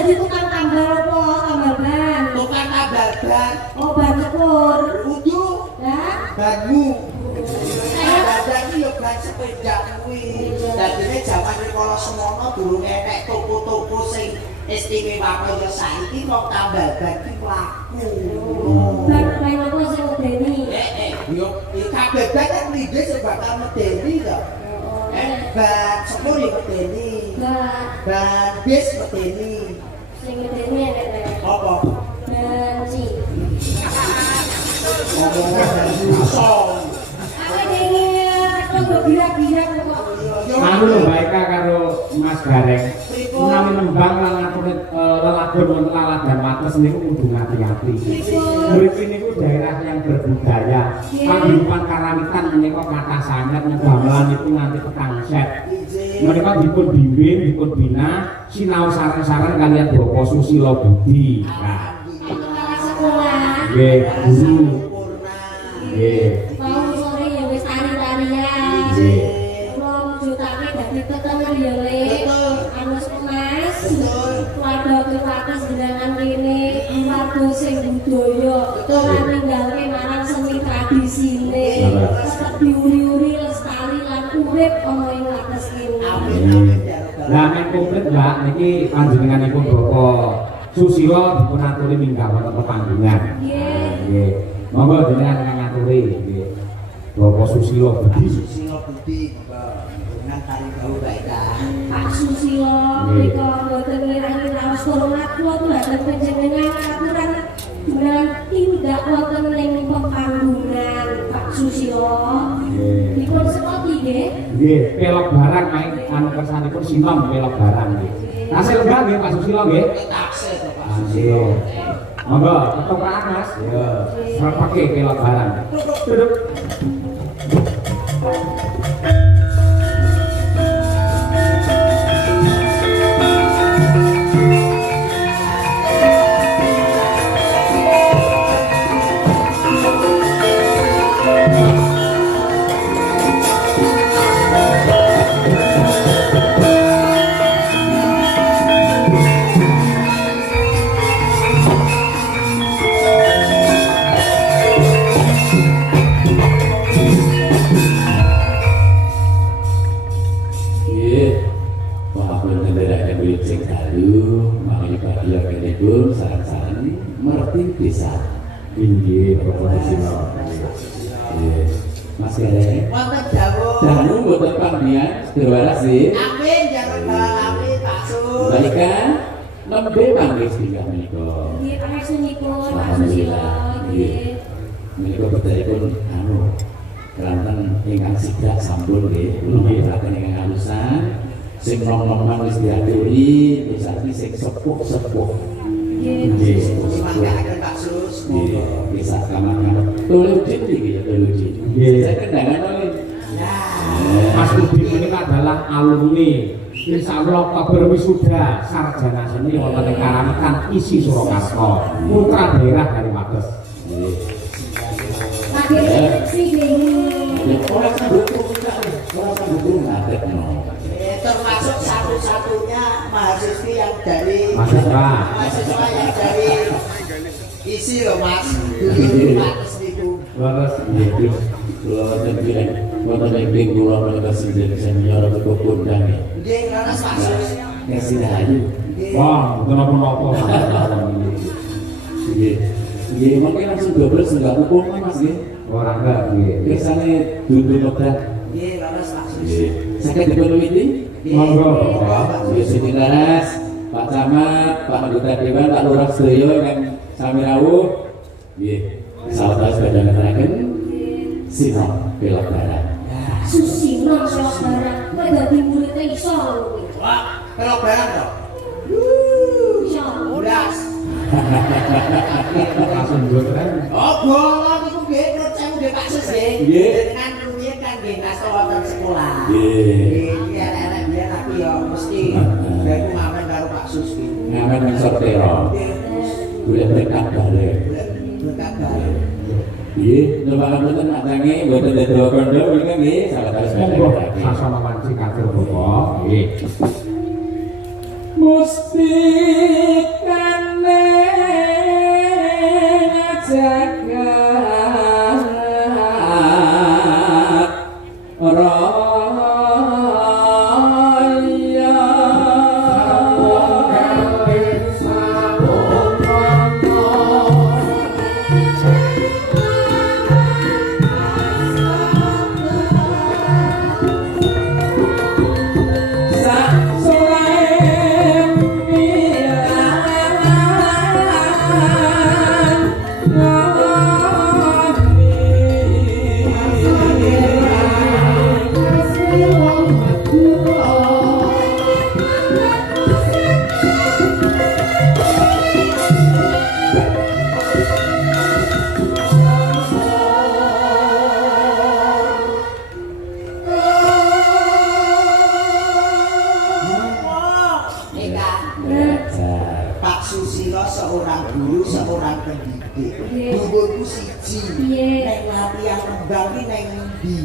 jadi tukang tambal apa? Tambal ban. Tukang tambal ban. Oh, ban cukur. Kudu. Lah, Banmu. Ada iki yo ban sepeda kuwi. Dadine jaman rikala semono durung enek toko-toko sing istimewa kaya saiki wong tambal ban ki laku. ban kaya apa sing medeni? Yo kabeh ban kan lindhe sing bakal medeni to. Ban sepur yo medeni. Ban bis medeni. Sing medeni enek. Apa? Benci. Anu lho baika karo Mas Gareng. Menawi nembang lan ngatur lelagon lalat dan wates niku kudu ngati-ati. Mriki niku daerah yang berbudaya. Paguyuban karawitan menika kathah sanget gamelan niku nganti petang set. Menika dipun bimbing, dipun bina sinau sareng-sareng kalian Bapak Susilo Budi. Nah, nggih, guru. Nggih. Mau sore ya wis tari-tarian. Nggih. Kula mujudake dadi tetemen ya Le. Anu Mas. Keluarga kepates jenengan kene keluarga sing budaya. Ora ninggalke marang seni tradisine. Tetep diuri-uri lestari lan urip ana ing wates kene. Lah nek komplit Mbak niki panjenenganipun Bapak Susilo dipun aturi minggah wonten pepanggungan. Nggih. Monggo jenengan ngaturi nggih. Bapak Susilo Budi. Susilo Budi dengan tari bau baika. Pak Susilo menika mboten ngira-ngira hormat kula dhumateng panjenengan aturan dengan tindak wonten ing pepanggungan Pak Susilo. Dipun sekoti nggih. Nggih, pelok barang main anu kersanipun sinom pelok barang nggih. Tasih lenggah nggih Pak Susilo nggih. Taksih to Pak Nggih. Monggo ketoprak Mas. Ya, serpake pelok barang. Duduk. Mas Gareng. Wonten dawuh. Danu mboten panggihan sedherek sih. Amin jangan amin Pak Sus. Baika nembe panggih sedaya menika. Nggih, panjenenganipun Pak Susilo. Alhamdulillah. Nggih. Menika bedhaipun anu kelantan ingkang sidak sampun nggih. Kula nggih ingkang halusan sing nom-noman wis diaturi, terus ati sing sepuh-sepuh. Nggih. Manggaken Pak Sus. Nggih, bisa kamar-kamar. Tuludin iki ya tuludin. Nggih. Saya kendangan oleh. Mas Budi menika adalah alumni Insya Allah berwisuda sarjana seni wonten ing Karawitan isi Surakarta, putra daerah dari Wates. Akhirnya sih ini. Orang sambung ngatek no. Termasuk satu-satunya mahasiswi yang dari Mahasiswa yang dari isi loh Mas. Dulu Wates itu. Wates Nggih. Kula wonten pirang wonten ing kula menika sinten senior kok kondang. Nggih, karena Pak Sus. Kasih ayu. wah, mboten napa-napa. Nggih. Nggih, mungkin langsung double enggak hukum Mas nggih. Ora enggak nggih. Biasane dundun obat. Nggih, karena Pak Sus. Nggih. Saged dipunwiti? Monggo Bapak. Nggih, sing laras Pak Camat, Pak Anggota Dewan, Pak Lurah sedaya ingkang sami rawuh. Nggih. Sawetawis badhe ngaturaken sinau pelok barang. Susilo pelok barang. Kowe dadi muridnya iso lho kowe. Wah, pelok barang toh. Iso. Ulas. Langsung mboten. Oh, bolong iku nggih menurut saya nggih Pak Sus nggih. Nggih. Dengan rumiyin kan nggih ngasta wonten sekolah. Nggih. Nggih, arek-arek biyen tapi ya mesti aku mamen karo Pak Sus ki. Ngamen ning sortero. Nggih, Boleh berkat balik. berkat bae. Nggih, nyuwun mboten matangi mboten dadi kondo menika nggih sawetawis Monggo badhe. sasana wanci katur Bapak. Nggih. Musti sila seorang guru, seorang pendidik. Iya. Dhuwurku siji. Iya. Nek latihan nembang ki ning endi?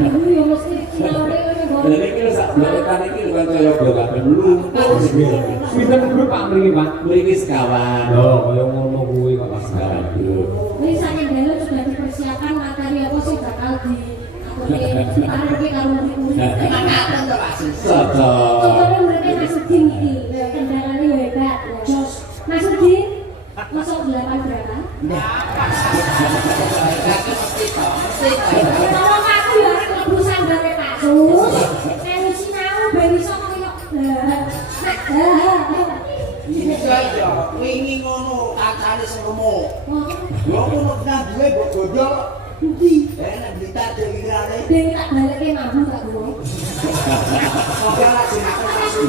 Ibu ya mesti sinaune ngono kok. Dan ini sak blokan iki bukan kaya blokan lumpuh sih. Pinten guru Pak mriki Pak? Mriki sekawan. Lho, kaya ngono kuwi kok Mas Sekawan dulu. Ini saking dalu sudah dipersiapkan materi apa sih bakal di taruh karo murid-murid. Makaten to Pak Sis. Cocok. Contohnya muridnya Mas Udin iki, kendaraannya hebat. Jos, Mas Udin, masuk 8 berapa? Kaki mesti to, mesti to. Tolong aku ya arek mlebu sanggare Pak Sus. Melu sinau ben iso koyo Ini kaya wingi ngono kancane sing remuk. Yo ngono nang duwe mbok godhol endi? Nek Blitar dhewe-dhewe. ben tak baleke mambu tak gowo. Oke lah sing aku masuk.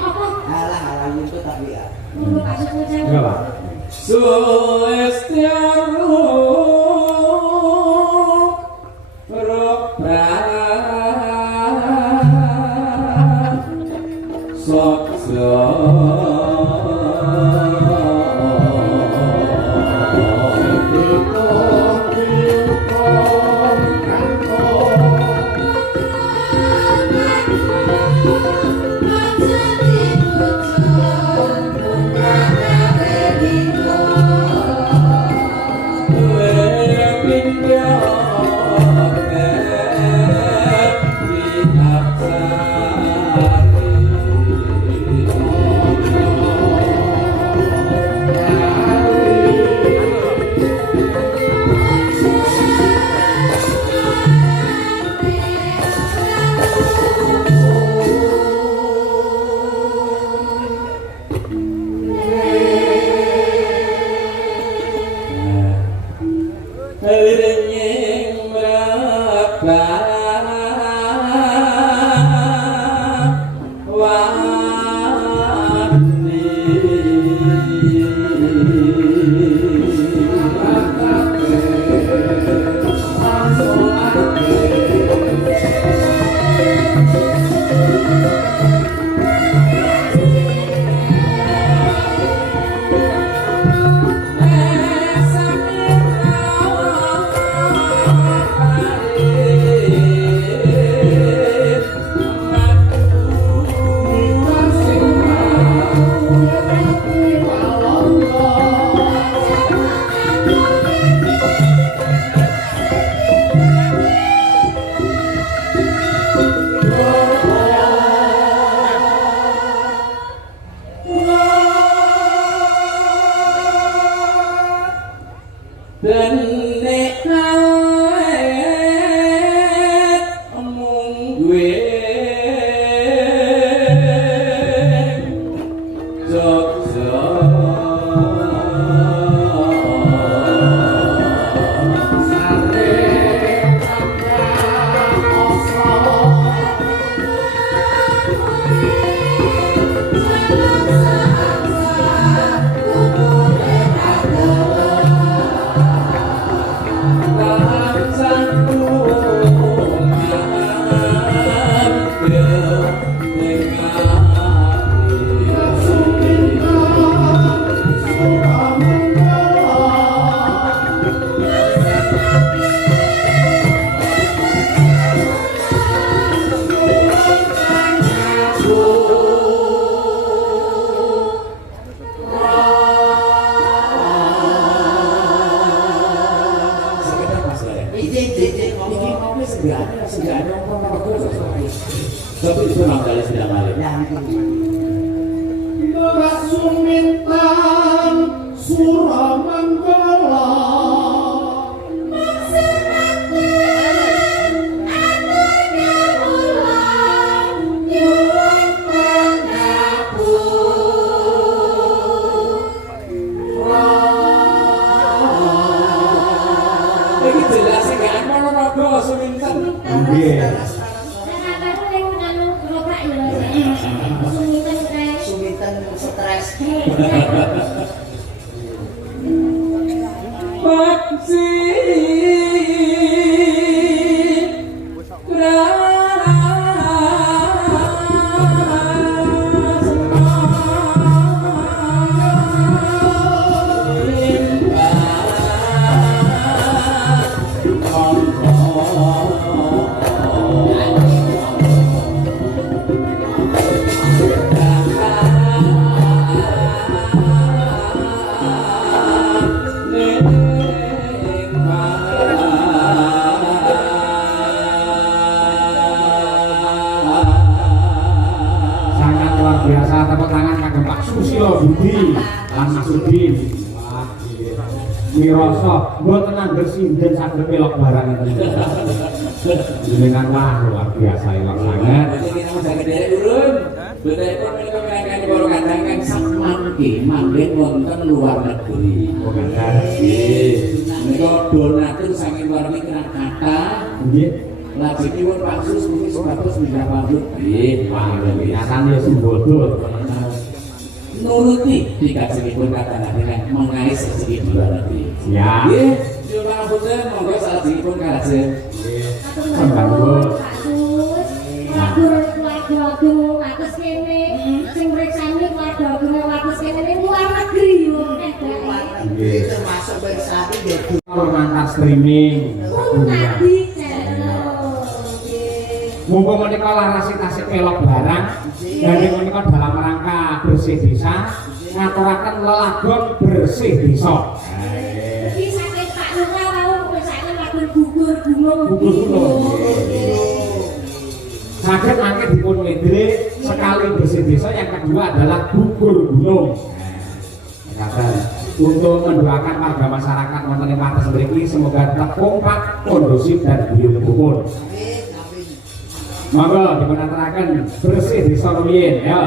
Apa? Halah itu tapi ya. Ngono Pak Sus ngecek. Enggak Pak. Suestiaru Rokra Sokso dan nek awet mung gue Jogja tapi itu memang kali sudah balik. Mbak Sumintan Suramanggala Ini jelas sih kan Ponorogo Sumintan. Nggih. Suminten stres. Paksi Silo Budi lan Mas Udin. Wah, mirasa mboten angger sinden saged melok barang ngeten. Jenengan wah luar biasa elok sanget. Jadi kita mau jaga derek urun. Betul menika mereka karo kandangan sak mangke manggen wonten luar negeri. Oh bener. Nggih. Menika donatur saking luar negeri kata. Nggih. Lajengipun Pak Sus mungkin sebatas bisa pamit. Nggih, Nyatan ya sumbodo. nuruti dikasihipun kata dengan mengais sedikit luar negeri. Ya. Nggih, nyuwun ngapunten monggo salajengipun kalajeng. Sembangku. Keluarga Agung atas kene, sing mriksani keluarga Agung atas kene ning luar negeri yo Nggih, termasuk bersari nggih. Kalau mantan streaming. Nabi Mumpung menika larasi tasik pelok barang dan menika dalam rangka bersih desa ngaturaken lelagon bersih desa. iki saking Pak Lurah mau misalnya lagu gugur gunung Gugur gunung. Sakit mangke dipun ngedre sekali bersih desa, yang kedua adalah gugur gunung. Untuk mendoakan warga masyarakat wonten ing wates mriki semoga tetap kompak, kondusif dan guyub rukun. Monggo dipun aturaken bersih desa rumiyin ya.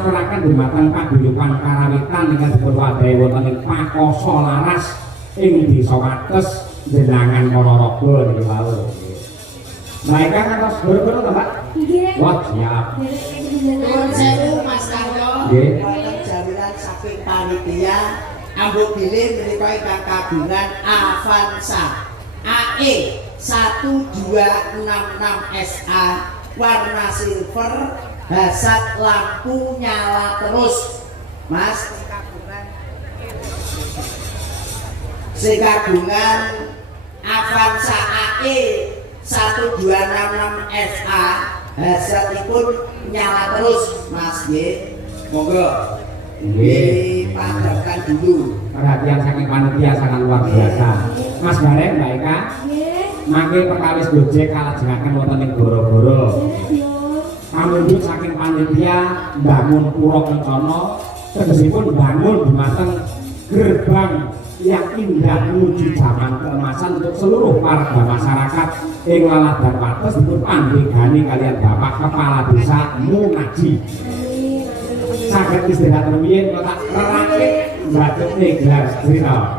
aturaken dumateng paguyuban karawitan ingkang dipunwadhahi wonten ing Pakoso Laras ing Desa Wates Jenangan Ponorogo niki wau. Mereka ngantos guru-guru to, Mbak? Nggih. Wah, siap. Nuwun sewu Mas Karyo. Nggih. Wonten jaminan saking panitia ambuk bilih menika ingkang kagungan Avanza AE 1266 SA warna silver, hasad lampu nyala terus. Mas sing kagungan Avanza AE 1266 SA hasadipun nyala terus, Mas nggih. Monggo Nggih. dipadamkan dulu. Perhatian saking panitia sangat luar biasa. Mas Bareng, Mbak Eka, Nggih. mangke perkawis Gojek kalajengaken wonten ing Goro-goro. Kamundhut saking panitia bangun pura kencana, tegesipun bangun dumateng gerbang yang indah menuju zaman keemasan untuk seluruh warga masyarakat ing Laladan Wates dipun pandhegani kalian Bapak Kepala Desa Munaji. Saged istirahat rumiyin kok tak rerake batuk gelar sedina.